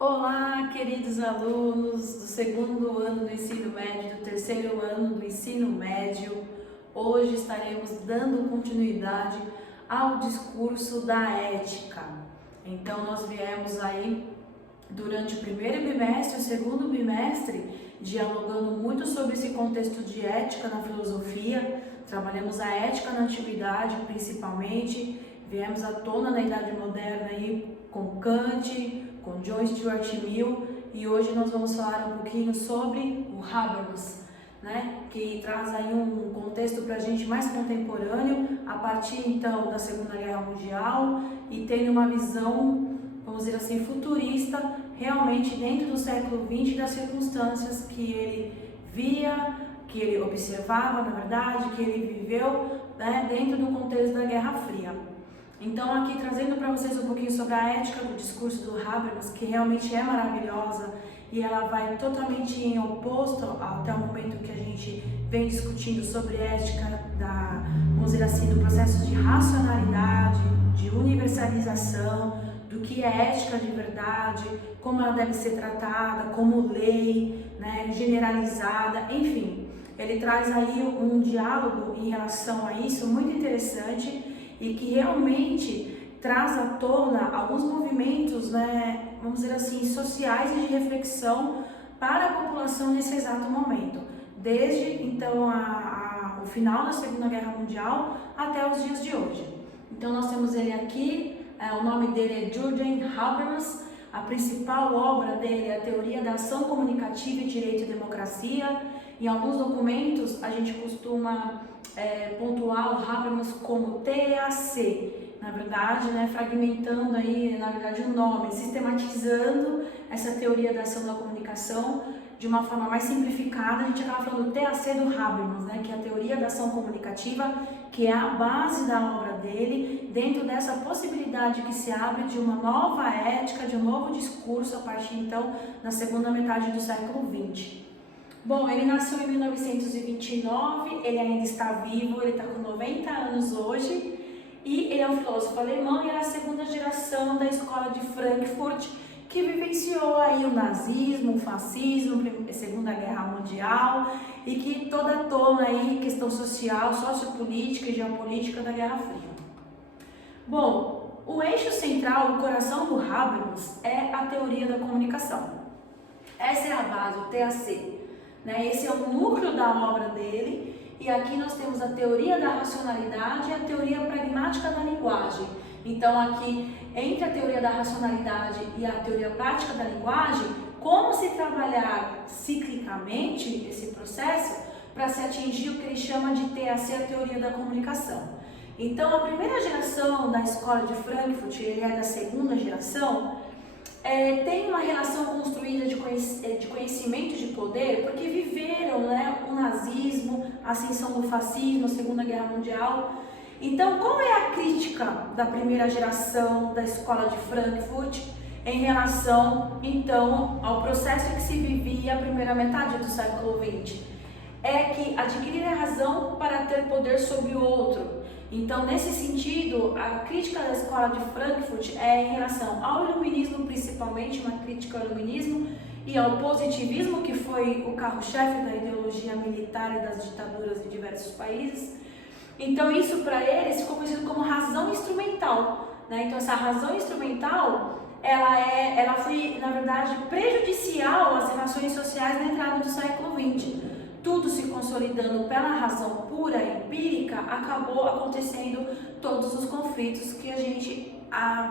Olá, queridos alunos do segundo ano do ensino médio, do terceiro ano do ensino médio. Hoje estaremos dando continuidade ao discurso da ética. Então, nós viemos aí durante o primeiro bimestre e o segundo bimestre dialogando muito sobre esse contexto de ética na filosofia. Trabalhamos a ética na antiguidade, principalmente. Viemos à tona na Idade Moderna aí com Kant, com John Stuart Mill, e hoje nós vamos falar um pouquinho sobre o Habermas, né? Que traz aí um contexto para a gente mais contemporâneo, a partir então da Segunda Guerra Mundial, e tem uma visão, vamos dizer assim, futurista, realmente dentro do século XX, das circunstâncias que ele via, que ele observava, na verdade, que ele viveu, né, dentro do contexto da Guerra Fria. Então, aqui trazendo para vocês um pouquinho sobre a ética do discurso do Habermas, que realmente é maravilhosa e ela vai totalmente em oposto até o momento que a gente vem discutindo sobre ética vamos dizer assim, do processo de racionalidade, de universalização, do que é ética de verdade, como ela deve ser tratada, como lei, né, generalizada, enfim. Ele traz aí um diálogo em relação a isso muito interessante, e que realmente traz à tona alguns movimentos, né, vamos dizer assim, sociais e de reflexão para a população nesse exato momento, desde então o final da Segunda Guerra Mundial até os dias de hoje. Então nós temos ele aqui, o nome dele é Jürgen Habermas. A principal obra dele é a Teoria da Ação Comunicativa e Direito e Democracia. Em alguns documentos a gente costuma pontuar o Habermas como TAC, na verdade, né, fragmentando aí, na verdade, o nome, sistematizando essa teoria da ação da comunicação de uma forma mais simplificada. A gente acaba falando TAC do Habermas, né, que é a Teoria da Ação Comunicativa, que é a base da obra dele, dentro dessa possibilidade que se abre de uma nova ética, de um novo discurso a partir, então, da segunda metade do século XX. Bom, ele nasceu em 1929, ele ainda está vivo, ele está com 90 anos hoje, e ele é um filósofo alemão e é a segunda geração da escola de Frankfurt, que vivenciou aí o nazismo, o fascismo, a Segunda Guerra Mundial, e que toda a tona aí questão social, sociopolítica e geopolítica da Guerra Fria. Bom, o eixo central, o coração do Habermas é a teoria da comunicação. Essa é a base, o TAC. Esse é o núcleo da obra dele, e aqui nós temos a teoria da racionalidade e a teoria pragmática da linguagem. Então aqui, entre a teoria da racionalidade e a teoria prática da linguagem, como se trabalhar ciclicamente esse processo para se atingir o que ele chama de TAC, a teoria da comunicação. Então a primeira geração da escola de Frankfurt, ele é da segunda geração, tem uma relação construída de conhecimento de poder, porque viveram, né, o nazismo, a ascensão do fascismo, a Segunda Guerra Mundial. Então, qual é a crítica da primeira geração da escola de Frankfurt em relação, então, ao processo que se vivia a primeira metade do século XX? É que adquirir a razão para ter poder sobre o outro. Então, nesse sentido, a crítica da escola de Frankfurt é em relação ao iluminismo, principalmente uma crítica ao iluminismo, e ao positivismo, que foi o carro-chefe da ideologia militar e das ditaduras de diversos países. Então, isso para eles ficou conhecido como razão instrumental, né? Então, essa razão instrumental, ela foi, na verdade, prejudicial às relações sociais na entrada do século XX. Tudo se consolidando pela razão pura, empírica, acabou acontecendo todos os conflitos que a gente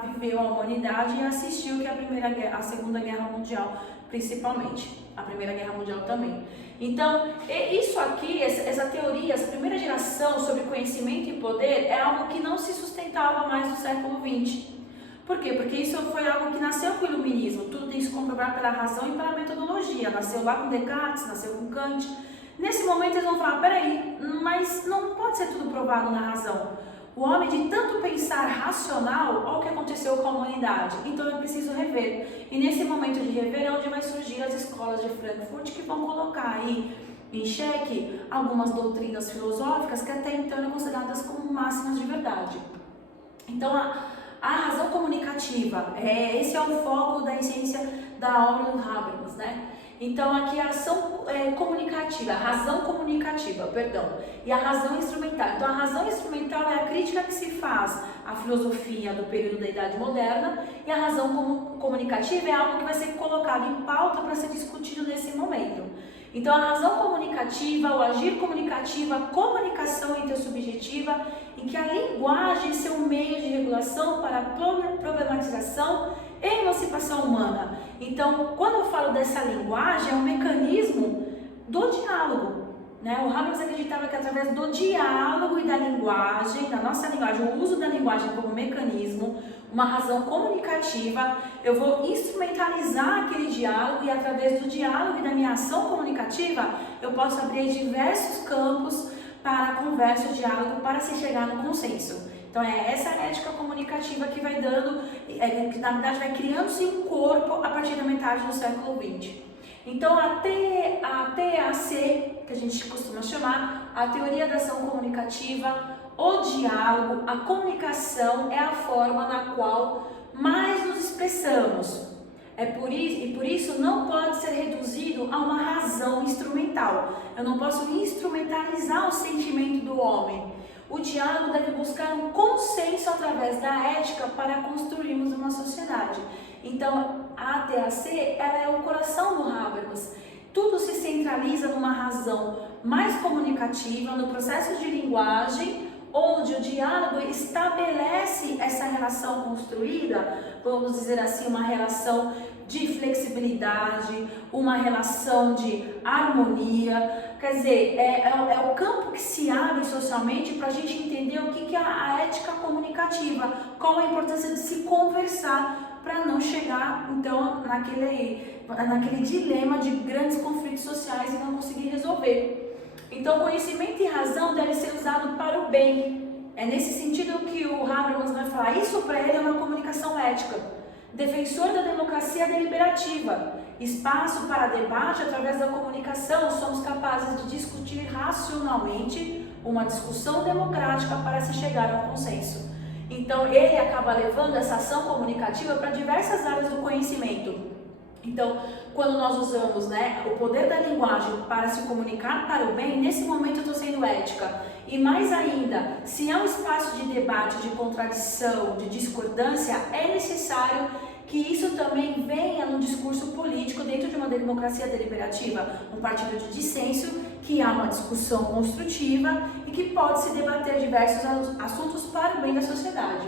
viveu, a humanidade, e assistiu, que é a Segunda Guerra Mundial, principalmente, a Primeira Guerra Mundial também. Então, isso aqui, essa teoria, essa primeira geração sobre conhecimento e poder é algo que não se sustentava mais no século XX. Por quê? Porque isso foi algo que nasceu com o iluminismo, tudo tem que se comprovar pela razão e pela metodologia, nasceu lá com Descartes, nasceu com Kant. Nesse momento eles vão falar, peraí, mas não pode ser tudo provado na razão. O homem, de tanto pensar racional, olha o que aconteceu com a humanidade, então é preciso rever. E nesse momento de rever é onde vai surgir as escolas de Frankfurt, que vão colocar aí em xeque algumas doutrinas filosóficas que até então eram consideradas como máximas de verdade. Então A razão comunicativa, esse é o foco da essência da obra do Habermas, né? Então aqui a ação comunicativa, a razão comunicativa, perdão, e a razão instrumental. Então a razão instrumental é a crítica que se faz à filosofia do período da Idade Moderna, e a razão comunicativa é algo que vai ser colocado em pauta para ser discutido nesse momento. Então a razão comunicativa, o agir comunicativo, a comunicação intersubjetiva, em que a linguagem é seu meio de regulação para a problematização e emancipação humana. Então, quando eu falo dessa linguagem, é um mecanismo do diálogo, né? O Habermas acreditava que através do diálogo e da linguagem, da nossa linguagem, o uso da linguagem como mecanismo, uma razão comunicativa, eu vou instrumentalizar aquele diálogo, e através do diálogo e da minha ação comunicativa, eu posso abrir diversos campos para a conversa, o diálogo, para se chegar no consenso. Então é essa ética comunicativa que vai dando, que na verdade vai criando-se um corpo a partir da metade do século XX. Então a TAC, que a gente costuma chamar, a teoria da ação comunicativa, o diálogo, a comunicação é a forma na qual mais nos expressamos. Por isso não pode ser reduzido a uma razão instrumental. Eu não posso instrumentalizar o sentimento do homem. O diálogo deve buscar um consenso através da ética para construirmos uma sociedade. Então, a TAC, ela é o coração do Habermas. Tudo se centraliza numa razão mais comunicativa, no processo de linguagem, onde o diálogo estabelece essa relação construída, vamos dizer assim, uma relação de flexibilidade, uma relação de harmonia. Quer dizer, é o campo que se abre socialmente para a gente entender o que é a ética comunicativa, qual a importância de se conversar para não chegar, então, naquele dilema de grandes conflitos sociais e não conseguir resolver. Então, conhecimento e razão devem ser usados para o bem. É nesse sentido que o Habermas vai falar. Isso para ele é uma comunicação ética. Defensor da democracia deliberativa, espaço para debate através da comunicação, somos capazes de discutir racionalmente uma discussão democrática para se chegar a um consenso. Então ele acaba levando essa ação comunicativa para diversas áreas do conhecimento. Então, quando nós usamos, o poder da linguagem para se comunicar para o bem, nesse momento eu estou sendo ética. E mais ainda, se há um espaço de debate, de contradição, de discordância, é necessário que isso também venha no discurso político dentro de uma democracia deliberativa, um partido de dissenso, que há uma discussão construtiva e que pode se debater diversos assuntos para o bem da sociedade.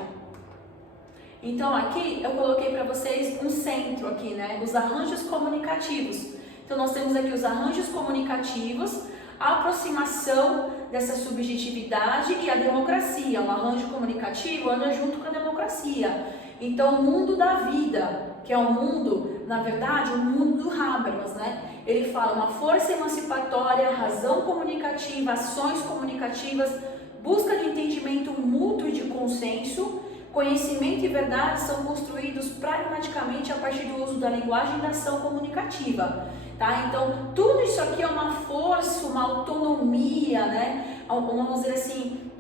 Então aqui eu coloquei para vocês um centro aqui, os arranjos comunicativos. Então nós temos aqui os arranjos comunicativos, a aproximação dessa subjetividade e a democracia. Um arranjo comunicativo anda junto com a democracia. Então o mundo da vida, que é o mundo, na verdade, o mundo do Habermas, Ele fala uma força emancipatória, razão comunicativa, ações comunicativas, busca de entendimento mútuo e de consenso. Conhecimento e verdade são construídos pragmaticamente a partir do uso da linguagem e da ação comunicativa, tá? Então, tudo isso aqui é uma força, uma autonomia, vamos dizer assim,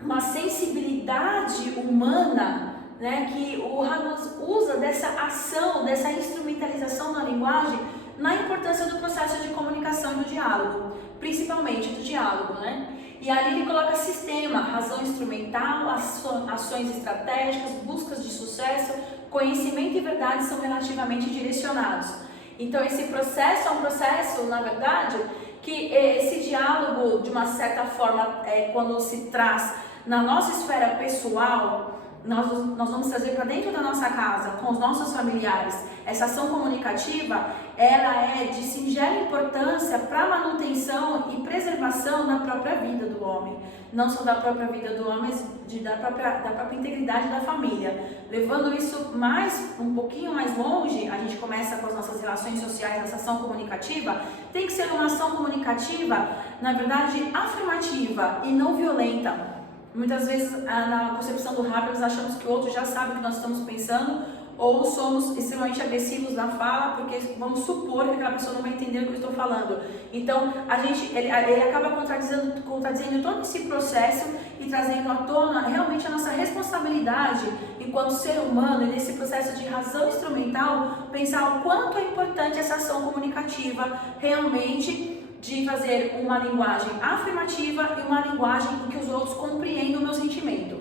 uma sensibilidade humana, que o Habermas usa dessa ação, dessa instrumentalização da linguagem na importância do processo de comunicação e do diálogo, principalmente do diálogo, E ali ele coloca sistema, razão instrumental, ações estratégicas, buscas de sucesso, conhecimento e verdade são relativamente direcionados. Então esse processo é um processo, na verdade, que esse diálogo, de uma certa forma, quando se traz na nossa esfera pessoal, nós vamos trazer para dentro da nossa casa, com os nossos familiares. Essa ação comunicativa, ela é de singela importância para a manutenção e preservação da própria vida do homem. Não só da própria vida do homem, mas da própria integridade da família. Levando isso um pouquinho mais longe, a gente começa com as nossas relações sociais, essa ação comunicativa. Tem que ser uma ação comunicativa, na verdade, afirmativa e não violenta. Muitas vezes, na concepção do Habermas, achamos que o outro já sabe o que nós estamos pensando, ou somos extremamente agressivos na fala, porque vamos supor que aquela pessoa não vai entender o que eu estou falando. Então, ele acaba contradizendo todo esse processo e trazendo à tona realmente a nossa responsabilidade enquanto ser humano, e nesse processo de razão instrumental, pensar o quanto é importante essa ação comunicativa realmente, de fazer uma linguagem afirmativa e uma linguagem em que os outros compreendam o meu sentimento.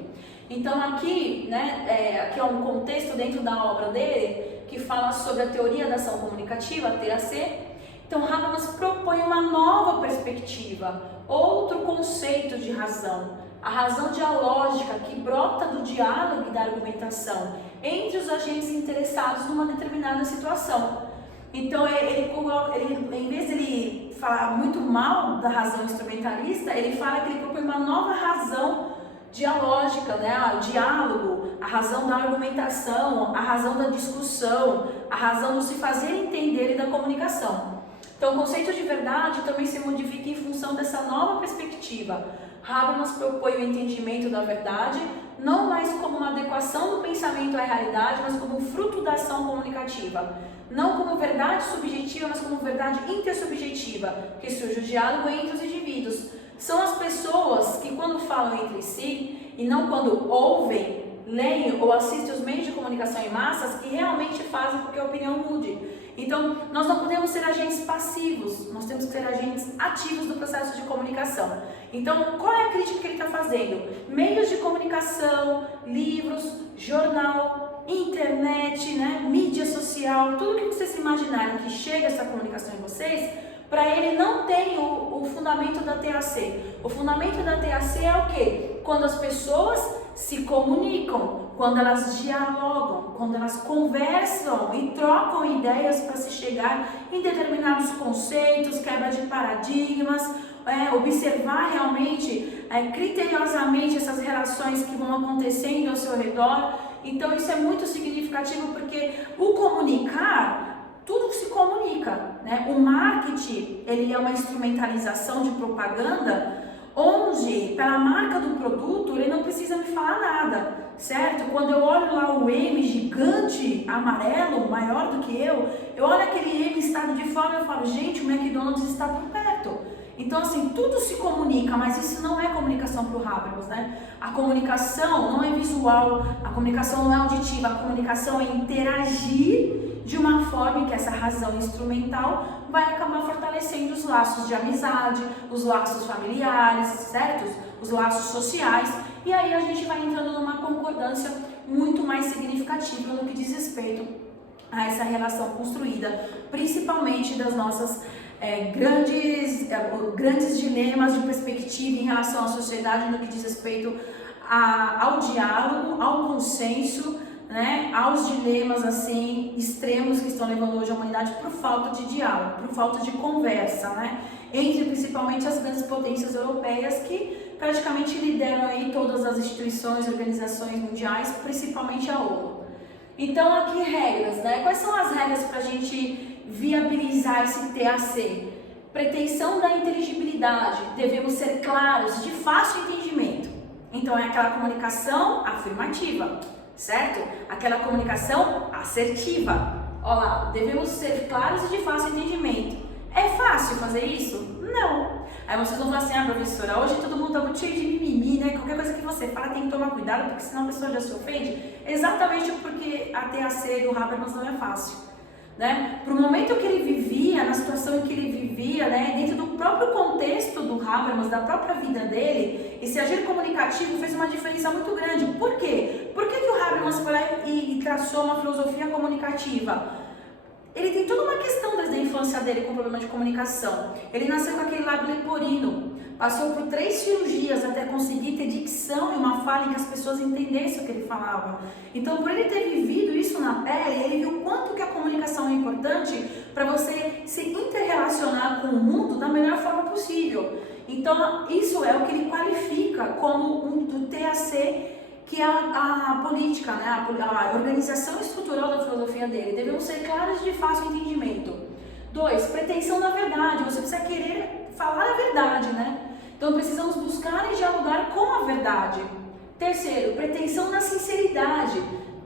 Então aqui, né, aqui é um contexto dentro da obra dele que fala sobre a teoria da ação comunicativa, a TAC. Então Habermas propõe uma nova perspectiva, outro conceito de razão, a razão dialógica que brota do diálogo e da argumentação entre os agentes interessados numa determinada situação. Então ele em vez de ele falar muito mal da razão instrumentalista, ele fala que ele propõe uma nova razão dialógica, né? O diálogo, a razão da argumentação, a razão da discussão, a razão do se fazer entender e da comunicação. Então, o conceito de verdade também se modifica em função dessa nova perspectiva. Habermas propõe o entendimento da verdade, não mais como uma adequação do pensamento à realidade, mas como fruto da ação comunicativa. Não como verdade subjetiva, mas como verdade intersubjetiva, que surge o diálogo entre os indivíduos. São as pessoas que, quando falam entre si, e não quando ouvem, leem ou assistem os meios de comunicação em massas, que realmente fazem com que a opinião mude. Então, nós não podemos ser agentes passivos, nós temos que ser agentes ativos do processo de comunicação. Então, qual é a crítica que ele está fazendo? Meios de comunicação, livros, jornal, internet, né, mídia social, tudo que vocês imaginarem que chega essa comunicação em vocês, para ele não tem o fundamento da TAC. O fundamento da TAC é o quê? Quando as pessoas se comunicam, quando elas dialogam, quando elas conversam e trocam ideias para se chegar em determinados conceitos, quebra de paradigmas, observar realmente, criteriosamente essas relações que vão acontecendo ao seu redor. Então isso é muito significativo, porque o comunicar, tudo se comunica, né? O marketing, ele é uma instrumentalização de propaganda, onde, pela marca do produto, ele não precisa me falar nada, certo? Quando eu olho lá o M gigante, amarelo, maior do que eu olho aquele M em estado de fome e eu falo, gente, o McDonald's está por perto. Então, assim, tudo se comunica, mas isso não é comunicação para o Habermas, né? A comunicação não é visual, a comunicação não é auditiva, a comunicação é interagir de uma forma em que essa razão instrumental vai acabar fortalecendo os laços de amizade, os laços familiares, certo? Os laços sociais, e aí a gente vai entrando numa concordância muito mais significativa no que diz respeito a essa relação construída, principalmente das nossas grandes dilemas de perspectiva em relação à sociedade no que diz respeito ao diálogo, ao consenso, né, aos dilemas assim extremos que estão levando hoje a humanidade por falta de diálogo, por falta de conversa, né, entre principalmente as grandes potências europeias que praticamente lideram aí todas as instituições, organizações mundiais, principalmente a ONU. Então aqui regras, né? Quais são as regras para a gente viabilizar esse TAC? Pretensão da inteligibilidade, devemos ser claros, de fácil entendimento. Então é aquela comunicação afirmativa, certo? Aquela comunicação assertiva. Olha lá, devemos ser claros e de fácil entendimento. É fácil fazer isso? Não. Aí vocês vão falar assim, professora, hoje todo mundo tá muito cheio de mimimi, né? Qualquer coisa que você fala tem que tomar cuidado, porque senão a pessoa já se ofende. Exatamente porque a TAC do Habermas não é fácil, né? Pro momento que ele vivia, na situação em que ele vivia, né? Dentro do próprio contexto do Habermas, da própria vida dele, esse agir comunicativo fez uma diferença muito grande. Por quê? Por que o Habermas foi lá e traçou uma filosofia comunicativa? Ele tem toda uma questão desde a infância dele com problema de comunicação. Ele nasceu com aquele lábio leporino, passou por 3 cirurgias até conseguir ter dicção e uma fala em que as pessoas entendessem o que ele falava. Então, por ele ter vivido isso na pele, ele viu o quanto que a comunicação é importante para você se interrelacionar com o mundo da melhor forma possível. Então, isso é o que ele qualifica como o TAC, que é a política, né? A organização estrutural da filosofia dele. Devemos ser claros e de fácil entendimento. 2, pretensão da verdade. Você precisa querer falar a verdade, né? Então precisamos buscar e dialogar com a verdade. 3, pretensão da sinceridade.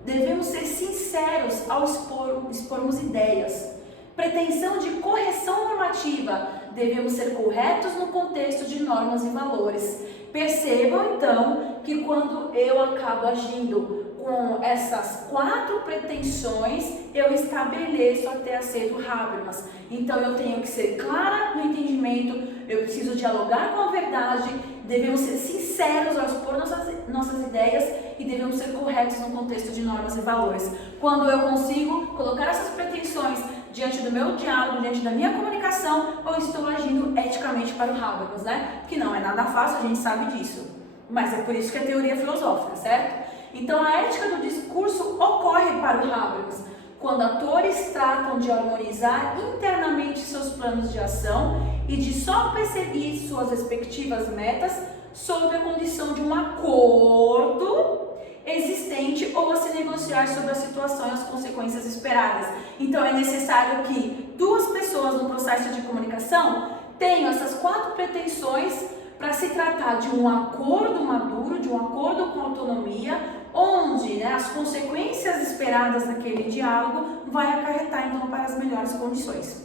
devemos ser sinceros ao expormos ideias. Pretensão de correção normativa, devemos ser corretos no contexto de normas e valores. Percebam então que quando eu acabo agindo com essas 4 pretensões, eu estabeleço até acerto Habermas. Então eu tenho que ser clara no entendimento, eu preciso dialogar com a verdade, devemos ser sinceros ao expor nossas ideias e devemos ser corretos no contexto de normas e valores. Quando eu consigo colocar essas pretensões diante do meu diálogo, diante da minha comunicação, eu estou agindo eticamente para o Habermas, né? Que não é nada fácil, a gente sabe disso. Mas é por isso que é teoria filosófica, certo? Então a ética do discurso ocorre para o Habermas quando atores tratam de harmonizar internamente seus planos de ação e de só perseguir suas respectivas metas sob a condição de um acordo existente ou a se negociar sobre a situação e as consequências esperadas. Então é necessário que 2 pessoas no processo de comunicação tenham essas 4 pretensões para se tratar de um acordo maduro, de um acordo com autonomia, onde as consequências esperadas daquele diálogo vai acarretar então para as melhores condições.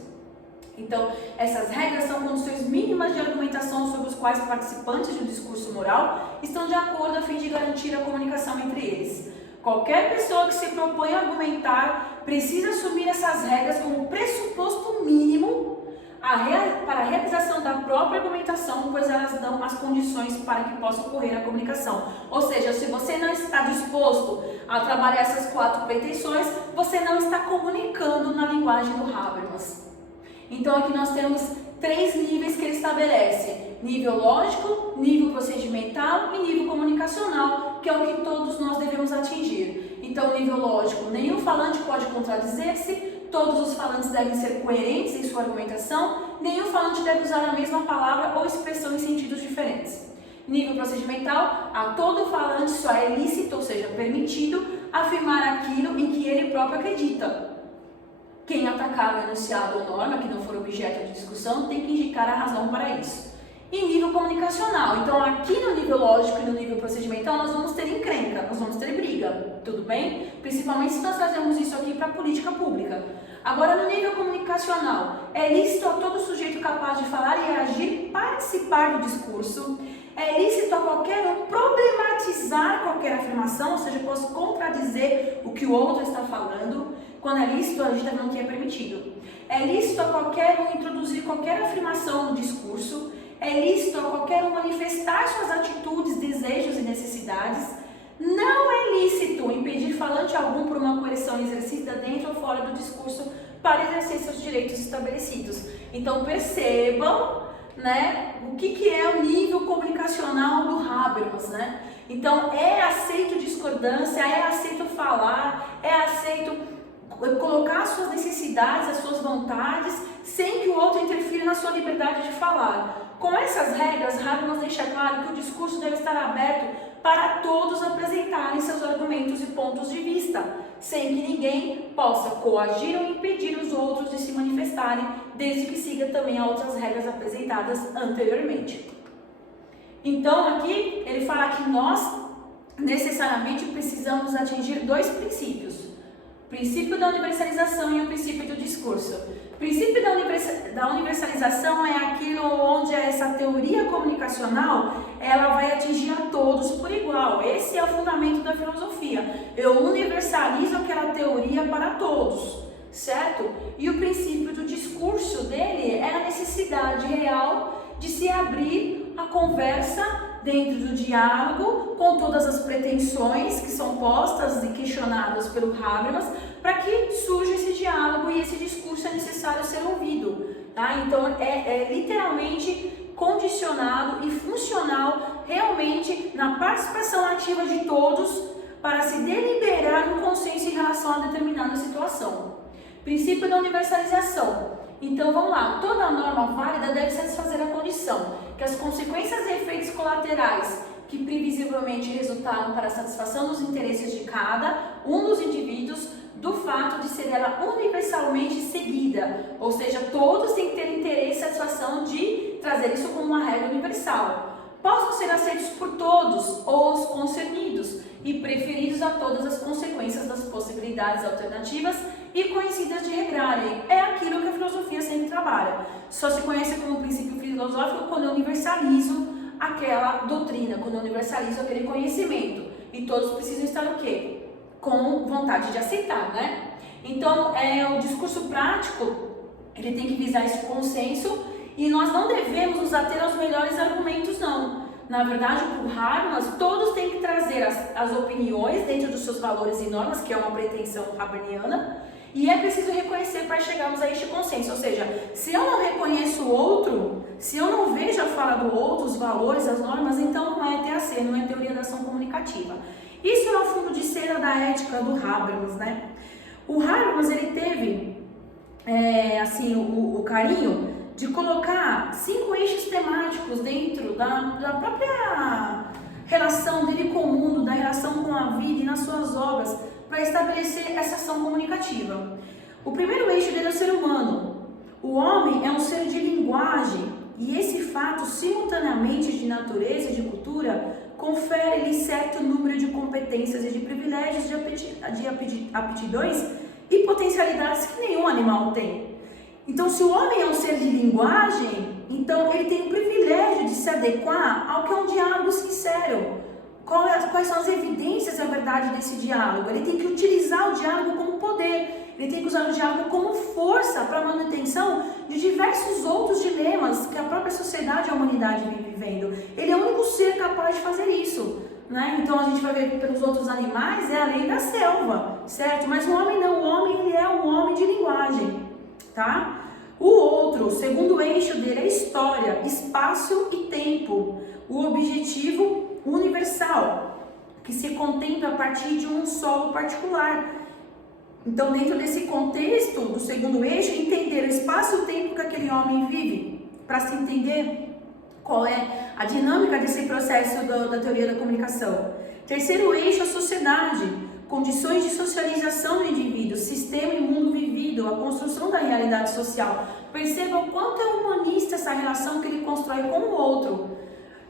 Então, essas regras são condições mínimas de argumentação sobre os quais participantes do discurso moral estão de acordo a fim de garantir a comunicação entre eles. Qualquer pessoa que se propõe a argumentar precisa assumir essas regras como pressuposto mínimo para a realização da própria argumentação, pois elas dão as condições para que possa ocorrer a comunicação. Ou seja, se você não está disposto a trabalhar essas 4 pretensões, você não está comunicando na linguagem do Habermas. Então aqui nós temos 3 níveis que ele estabelece: nível lógico, nível procedimental e nível comunicacional, que é o que todos nós devemos atingir. Então, nível lógico, nenhum falante pode contradizer-se, todos os falantes devem ser coerentes em sua argumentação, nenhum falante deve usar a mesma palavra ou expressão em sentidos diferentes. Nível procedimental, a todo falante só é lícito, ou seja, permitido, afirmar aquilo em que ele próprio acredita. Quem atacar o enunciado ou norma que não for objeto de discussão tem que indicar a razão para isso. E nível comunicacional, então aqui no nível lógico e no nível procedimental nós vamos ter encrenca, nós vamos ter briga, tudo bem? Principalmente se nós trazemos isso aqui para a política pública. Agora no nível comunicacional, é lícito a todo sujeito capaz de falar e agir participar do discurso, é lícito a qualquer um problematizar qualquer afirmação, ou seja, posso contradizer o que o outro está falando. Quando é lícito, a gente também não tinha permitido. É lícito a qualquer um introduzir qualquer afirmação no discurso, é lícito a qualquer um manifestar suas atitudes, desejos e necessidades. Não é lícito impedir falante algum por uma coerção exercida dentro ou fora do discurso para exercer seus direitos estabelecidos. Então percebam, o que é o nível comunicacional do Habermas, Então é aceito discordância, é aceito falar, é aceito colocar as suas necessidades, as suas vontades, sem que o outro interfira na sua liberdade de falar. Com essas regras, Habermas deixa claro que o discurso deve estar aberto para todos apresentarem seus argumentos e pontos de vista, sem que ninguém possa coagir ou impedir os outros de se manifestarem, desde que siga também as outras regras apresentadas anteriormente. Então, aqui ele fala que nós necessariamente precisamos atingir 2 princípios. O princípio da universalização e o princípio do discurso. O princípio da universalização é aquilo onde essa teoria comunicacional ela vai atingir a todos por igual. Esse é o fundamento da filosofia. Eu universalizo aquela teoria para todos, certo? E o princípio do discurso dele é a necessidade real de se abrir a conversa dentro do diálogo, com todas as pretensões que são postas e questionadas pelo Habermas, para que surja esse diálogo e esse discurso é necessário ser ouvido. Então é literalmente condicionado e funcional realmente na participação ativa de todos para se deliberar um consenso em relação a determinada situação. Princípio da universalização. Então vamos lá, toda norma válida deve satisfazer a condição que as consequências e efeitos colaterais que previsivelmente resultaram para a satisfação dos interesses de cada um dos indivíduos do fato de ser ela universalmente seguida, ou seja, todos têm que ter interesse e satisfação de trazer isso como uma regra universal. Possam ser aceitos por todos ou os concernidos e preferidos a todas as consequências das possibilidades alternativas e conhecidas de regrarem. É aquilo que a filosofia sempre trabalha. Só se conhece como princípio filosófico quando eu universalizo aquela doutrina, quando eu universalizo aquele conhecimento. E todos precisam estar o quê? Com vontade de aceitar, né? Então, o discurso prático, ele tem que visar esse consenso e nós não devemos nos ater aos melhores argumentos, não. Na verdade, por Habermas, todos têm que trazer as opiniões dentro dos seus valores e normas, que é uma pretensão habermiana, e é preciso reconhecer para chegarmos a este consenso. Ou seja, se eu não reconheço o outro, se eu não vejo a fala do outro, os valores, as normas, então não é TAC, não é teoria da ação comunicativa. Isso é o fundo de cena da ética do Habermas, né? O Habermas, ele teve, o carinho de colocar 5 eixos temáticos dentro da própria relação dele com o mundo, da relação com a vida e nas suas obras, para estabelecer essa ação comunicativa. O primeiro eixo dele é o ser humano. O homem é um ser de linguagem e esse fato, simultaneamente de natureza e de cultura, confere-lhe certo número de competências e de privilégios, de aptidões e potencialidades que nenhum animal tem. Então, se o homem é um ser de linguagem, então ele tem o privilégio de se adequar ao que é um diálogo sincero. Quais são as evidências da verdade desse diálogo? Ele tem que utilizar o diálogo como poder, ele tem que usar o diálogo como força para a manutenção de diversos outros dilemas que a própria sociedade e a humanidade vem vivendo. Ele é o único ser capaz de fazer isso, né? Então a gente vai ver pelos outros animais, é a lei da selva, certo? Mas o homem não, o homem ele é um homem de linguagem, tá? O segundo eixo dele é história, espaço e tempo, o objetivo universal, que se contempla a partir de um solo particular. Então, dentro desse contexto do segundo eixo, entender o espaço e o tempo que aquele homem vive, para se entender qual é a dinâmica desse processo da teoria da comunicação. Terceiro eixo, a sociedade, condições de socialização do indivíduo, sistema e mundo vivido, a construção da realidade social. Perceba o quanto é humanista essa relação que ele constrói com o outro.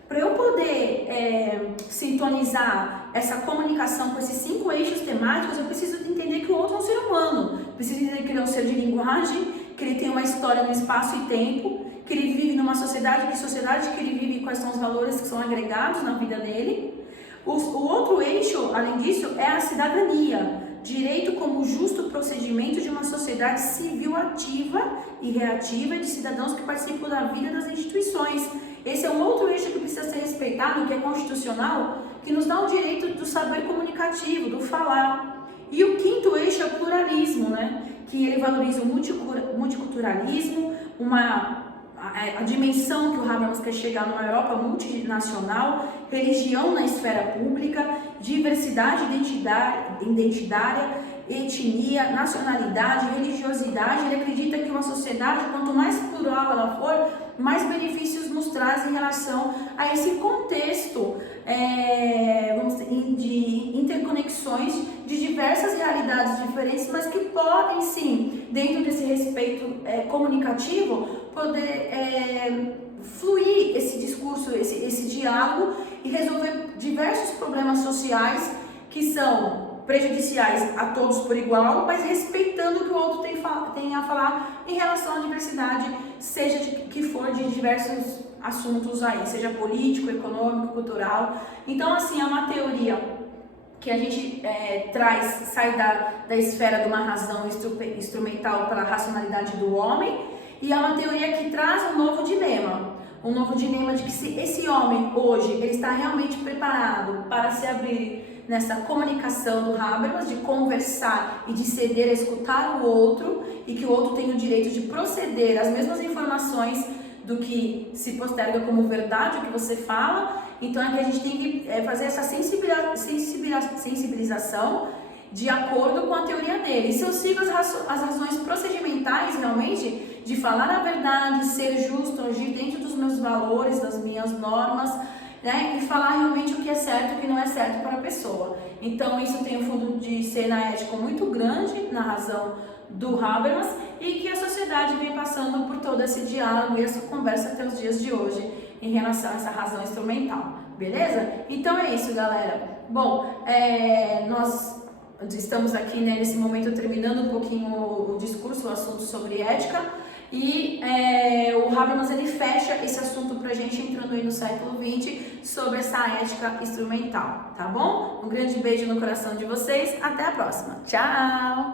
Para eu poder sintonizar essa comunicação com esses 5 eixos temáticos, eu preciso entender que o outro é um ser humano. Preciso entender que ele é um ser de linguagem, que ele tem uma história no espaço e tempo, que ele vive numa sociedade, que sociedade que ele vive e quais são os valores que são agregados na vida dele. O outro eixo, além disso, é a cidadania, direito como justo procedimento de uma sociedade civil ativa e reativa de cidadãos que participam da vida das instituições. Esse é um outro eixo que precisa ser respeitado, que é constitucional, que nos dá o direito do saber comunicativo, do falar. E o quinto eixo é o pluralismo, né? Que ele valoriza o multiculturalismo, a dimensão que o Habermas quer chegar numa Europa multinacional, religião na esfera pública, diversidade identitária, etnia, nacionalidade, religiosidade. Ele acredita que uma sociedade, quanto mais plural ela for, mais benefícios nos traz em relação a esse contexto de interconexões de diversas realidades diferentes, mas que podem sim, dentro desse respeito comunicativo, poder fluir esse discurso, esse diálogo e resolver diversos problemas sociais que são prejudiciais a todos por igual, mas respeitando o que o outro tem a falar em relação à diversidade, seja de que for, de diversos assuntos aí, seja político, econômico, cultural. Então, assim, é uma teoria que a gente sai da esfera de uma razão instrumental para a racionalidade do homem, e é uma teoria que traz um novo dilema de que se esse homem hoje ele está realmente preparado para se abrir nessa comunicação do Habermas, de conversar e de ceder a escutar o outro, e que o outro tem o direito de proceder às mesmas informações do que se posterga como verdade o que você fala. Então é que a gente tem que fazer essa sensibilização de acordo com a teoria dele. E se eu sigo as razões procedimentais realmente de falar a verdade, ser justo, agir dentro dos meus valores, das minhas normas, né, e falar realmente o que é certo e o que não é certo para a pessoa. Então isso tem um fundo de cena ético muito grande na razão do Habermas, e que a sociedade vem passando por todo esse diálogo e essa conversa até os dias de hoje em relação a essa razão instrumental, beleza? Então é isso, galera. Bom, nós estamos aqui, né, nesse momento terminando um pouquinho o discurso, o assunto sobre ética, e o Habermas ele fecha esse assunto pra gente entrando aí no século XX sobre essa ética instrumental, tá bom? Um grande beijo no coração de vocês, até a próxima, tchau!